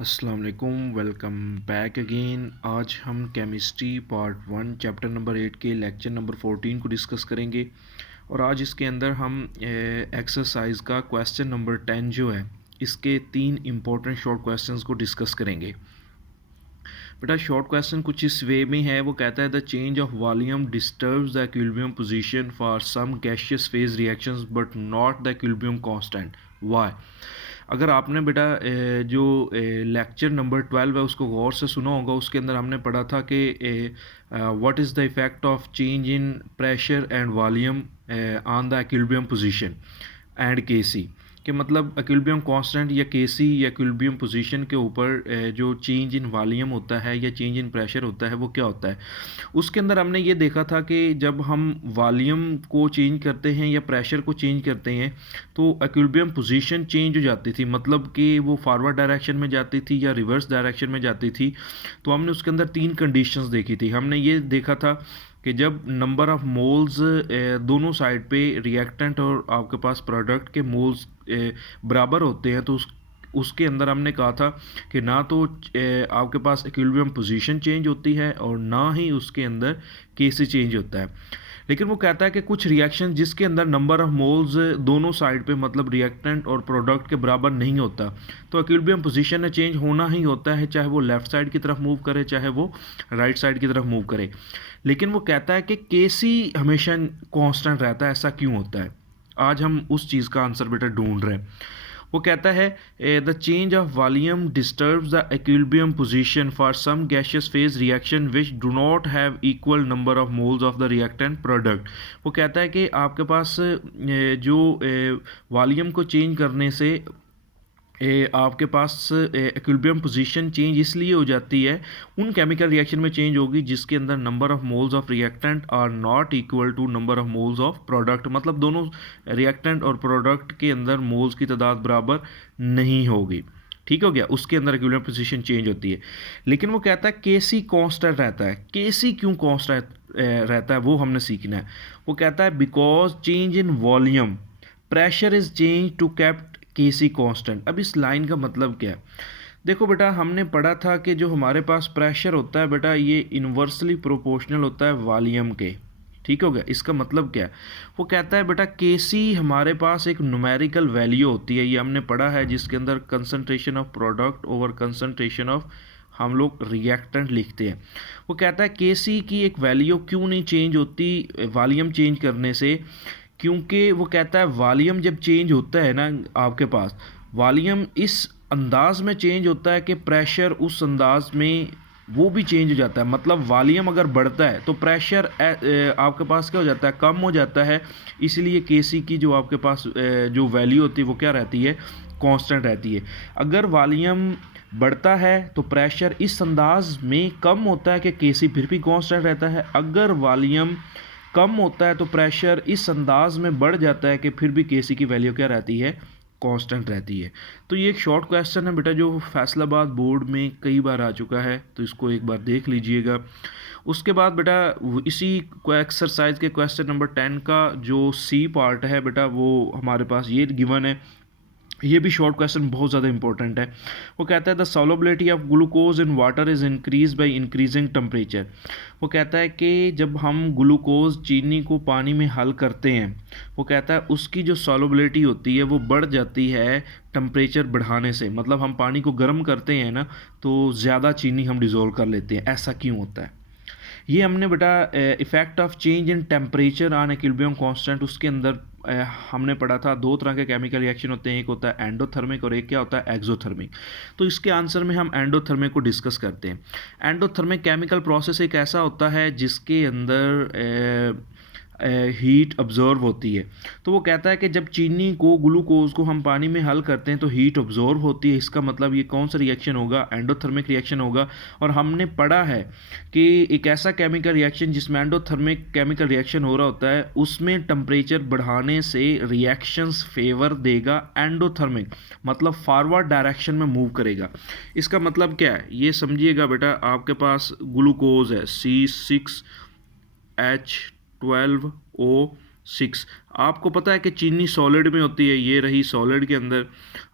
अस्सलाम वालेकुम, welcome back again. आज हम केमिस्ट्री पार्ट 1 चैप्टर नंबर 8 के लेक्चर नंबर 14 को डिस्कस करेंगे। और आज इसके अंदर हम एक्सरसाइज का क्वेश्चन नंबर 10 जो है इसके 3 इम्पोर्टेंट शॉर्ट क्वेश्चंस को डिस्कस करेंगे। बेटा शॉर्ट क्वेश्चन कुछ इस वे में है, वो कहता है the change of volume disturbs the equilibrium position for some gaseous phase reactions but not the equilibrium constant. Why? अगर आपने बेटा जो लेक्चर नंबर 12 है उसको गौर से सुना होगा, उसके अंदर हमने पढ़ा था कि what is the effect of change in pressure and volume on the equilibrium position and KC, कि मतलब इक्विलिब्रियम कांस्टेंट या केसी या इक्विलिब्रियम पोजीशन के ऊपर जो चेंज इन वॉल्यूम होता है या चेंज इन प्रेशर होता है वो क्या होता है। उसके अंदर हमने ये देखा था कि जब हम वॉल्यूम को चेंज करते हैं या प्रेशर को चेंज करते हैं तो इक्विलिब्रियम पोजीशन चेंज हो जाती थी, मतलब कि वो फॉरवर्ड डायरेक्शन में जाती थी या रिवर्स डायरेक्शन में जाती थी। तो हमने उसके अंदर 3 कंडीशंस देखी थी। हमने ये देखा था कि जब नंबर ऑफ़ मोल्स दोनों साइड पे रिएक्टेंट और आपके पास प्रोडक्ट के मोल्स बराबर होते हैं तो उसके अंदर हमने कहा था कि ना तो आपके पास इक्विलिब्रियम पोजीशन चेंज होती है और ना ही उसके अंदर केसी चेंज होता है। लेकिन वो कहता है कि कुछ रिएक्शन जिसके अंदर नंबर ऑफ मोल्स दोनों साइड पे मतलब रिएक्टेंट और प्रोडक्ट के बराबर नहीं होता तो इक्विलिब्रियम पोजीशन में चेंज होना ही होता है, चाहे वो लेफ़्ट साइड की तरफ मूव करे चाहे वो राइट साइड की तरफ मूव करे। लेकिन वो कहता है कि केसी हमेशा कांस्टेंट रहता है, ऐसा क्यों होता है? आज हम उस चीज़ का आंसर बेटा ढूंढ रहे हैं। वो कहता है the change of volume disturbs the equilibrium position for some gaseous phase reaction which do not have equal number of moles of the reactant product. वो कहता है कि आपके पास जो वॉल्यूम को चेंज करने से आपके पास इक्विलिब्रियम पोजीशन चेंज इसलिए हो जाती है, उन केमिकल रिएक्शन में चेंज होगी जिसके अंदर number of moles of reactant are not equal to number of moles of product, मतलब दोनों रिएक्टेंट और प्रोडक्ट के अंदर मोल्स की तादाद बराबर नहीं होगी। ठीक हो गया, उसके अंदर इक्विलिब्रियम पोजीशन चेंज होती है। लेकिन वो कहता है केसी कांस्टेंट रहता है। केसी क्यों कांस्टेंट रहता है वो हमने सीखना है। वो कहता है because change in volume pressure is change to kept KC constant. अब इस लाइन का मतलब क्या है? देखो बेटा हमने पढ़ा था कि जो हमारे पास प्रेशर होता है बेटा ये इन्वर्सली प्रोपोर्शनल होता है वॉल्यूम के। ठीक हो गया, इसका मतलब क्या है? वो कहता है बेटा केसी हमारे पास एक न्यूमेरिकल वैल्यू होती है, ये हमने पढ़ा है, जिसके अंदर concentration of product over concentration of हम लोग रिएक्टेंट लिखते हैं। वो कहता है केसी की एक वैल्यू क्यों नहीं चेंज होती वॉल्यूम चेंज करने से? क्योंकि वो कहता है वॉल्यूम जब चेंज होता है ना, आपके पास वॉल्यूम इस अंदाज में चेंज होता है कि प्रेशर उस अंदाज में वो भी चेंज हो जाता है। मतलब वॉल्यूम अगर बढ़ता है तो प्रेशर आपके पास क्या हो जाता है, कम हो जाता है। इसलिए केसी की जो आपके पास जो वैल्यू होती है वो क्या रहती है, कांस्टेंट रहती है। अगर वॉल्यूम बढ़ता है तो प्रेशर इस अंदाज में कम होता है कि केसी फिर भी कांस्टेंट रहता है। अगर वॉल्यूम कम होता है तो प्रेशर इस अंदाज में बढ़ जाता है कि फिर भी केसी की वैल्यू क्या रहती है, कांस्टेंट रहती है। तो ये एक शॉर्ट क्वेश्चन है बेटा जो फैसलाबाद बोर्ड में कई बार आ चुका है, तो इसको एक बार देख लीजिएगा। उसके बाद बेटा इसी एक्सरसाइज के क्वेश्चन नंबर 10 का जो सी पार्ट है बेटा वो हमारे पास ये गिवन है। ये भी शॉर्ट क्वेश्चन बहुत ज़्यादा इंपॉर्टेंट है। वो कहता है the solubility of glucose in water is increase by increasing temperature. वो कहता है कि जब हम ग्लूकोज चीनी को पानी में हल करते हैं, वो कहता है उसकी जो सॉल्युबिलिटी होती है वो बढ़ जाती है टेम्परेचर बढ़ाने से। मतलब हम पानी को गर्म करते हैं ना तो ज़्यादा चीनी हम डिज़ोल्व कर लेते हैं। ऐसा क्यों होता है? ये हमने बेटा effect of change in temperature on equilibrium constant उसके अंदर हमने पढ़ा था। दो तरह के केमिकल रिएक्शन होते हैं, एक होता है एंडोथर्मिक और एक क्या होता है, एक्सोथर्मिक। तो इसके आंसर में हम एंडोथर्मिक को डिस्कस करते हैं। एंडोथर्मिक केमिकल प्रोसेस एक ऐसा होता है जिसके अंदर हीट ऑब्जर्व होती है। तो वो कहता है कि जब चीनी को ग्लूकोज को हम पानी में हल करते हैं तो हीट ऑब्जर्व होती है। इसका मतलब ये कौन सा रिएक्शन होगा, एंडोथर्मिक रिएक्शन होगा। और हमने पढ़ा है कि एक ऐसा केमिकल रिएक्शन जिसमें एंडोथर्मिक केमिकल रिएक्शन हो रहा होता है उसमें टेम्परेचर बढ़ाने से रिएक्शंस फेवर देगा एंडोथर्मिक, मतलब फॉरवर्ड डायरेक्शन में मूव करेगा। इसका मतलब क्या है ये समझिएगा बेटा। आपके पास ग्लूकोज है C6H12O 6। आपको पता है कि चीनी सॉलिड में होती है, ये रही सॉलिड के अंदर।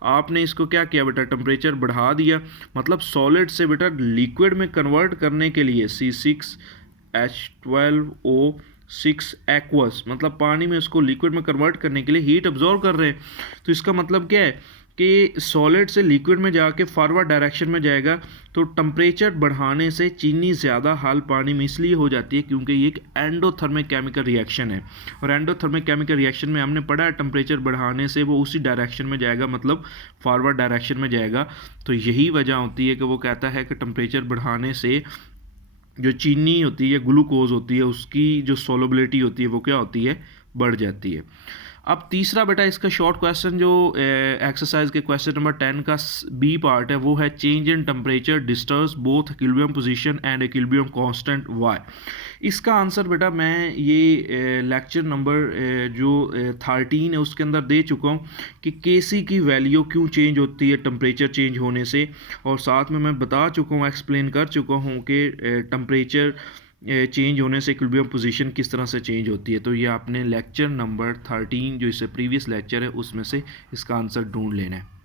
आपने इसको क्या किया बेटा, टेम्परेचर बढ़ा दिया, मतलब सॉलिड से बेटा लिक्विड में कन्वर्ट करने के लिए C6H12O6 एक्वस, मतलब पानी में उसको लिक्विड में कन्वर्ट करने के लिए हीट अब्जॉर्व कर रहे हैं। तो इसका मतलब क्या है कि सॉलिड से लिक्विड में जाके फॉरवर्ड डायरेक्शन में जाएगा, तो टेम्परेचर बढ़ाने से चीनी ज़्यादा हाल पानी में इसलिए हो जाती है क्योंकि ये एक एंडोथर्मिक केमिकल रिएक्शन है। और एंडोथर्मिक केमिकल रिएक्शन में हमने पढ़ा है टेम्परेचर बढ़ाने से वो उसी डायरेक्शन में जाएगा, मतलब फॉरवर्ड डायरेक्शन में जाएगा। तो यही वजह होती है कि वो कहता है कि टेम्परेचर बढ़ाने से जो चीनी होती है, ग्लूकोज होती है, उसकी जो सोलबिलिटी होती है वो क्या होती है, बढ़ जाती है। अब तीसरा बेटा इसका शॉर्ट क्वेश्चन जो एक्सरसाइज के क्वेश्चन नंबर 10 का बी पार्ट है वो है change in temperature disturbs both equilibrium position and equilibrium constant why. इसका आंसर बेटा मैं ये लेक्चर नंबर जो 13 है उसके अंदर दे चुका हूँ कि केसी की वैल्यू क्यों चेंज होती है टेम्परेचर चेंज होने से, और साथ में मैं बता चुका हूँ, एक्सप्लेन कर चुका हूँ कि टेम्परेचर चेंज होने से इक्विलिब्रियम पोजीशन किस तरह से चेंज होती है। तो ये आपने लेक्चर नंबर 13 जो इससे प्रीवियस लेक्चर है उसमें से इसका आंसर ढूंढ लेना है।